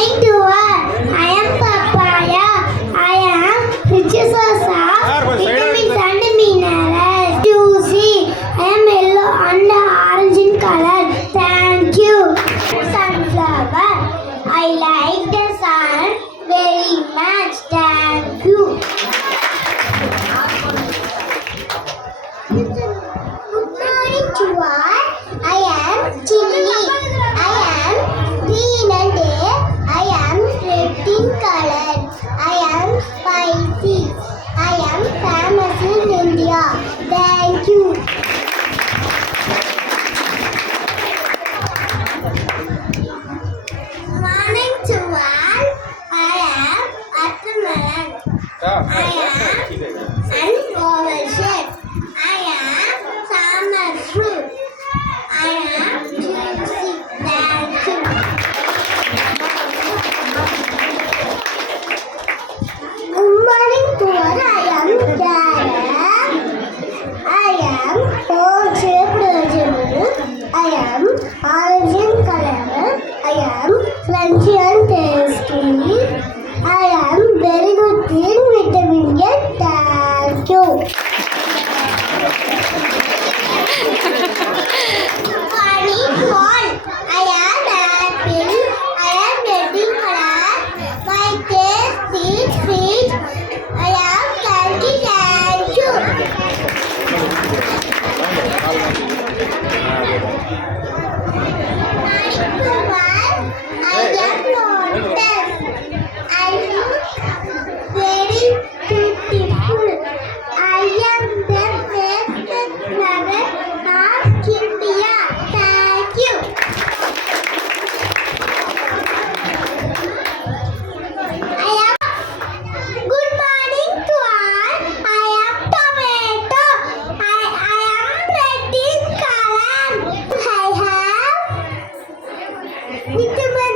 morning to all. I am Papaya. I am rich source of vitamins and minerals. Juicy. I am yellow and orange in color. Thank you. Sunflower. I like the sun very much. Thank you. Good morning to all. I am Chili. I am green and I am red in color. I am spicy. I am famous in India. Thank you. Morning to all. I am watermelon. I am an oval shape. I am summer fruit. I am juicy. Thank you. Good morning to all. I am carrot. I am bone-shaped vegetable. I am orange in color. I am crunchy and tasty. I am very good in vitamin A. Thank you. Funny fall. I am apple. I am red in color. My taste is sweet. I am candy. Thank you. I am lotus. I look very beautiful. I am the best flower of India. Thank you. Good morning to all. I am tomato. I am red in color. I have vitamin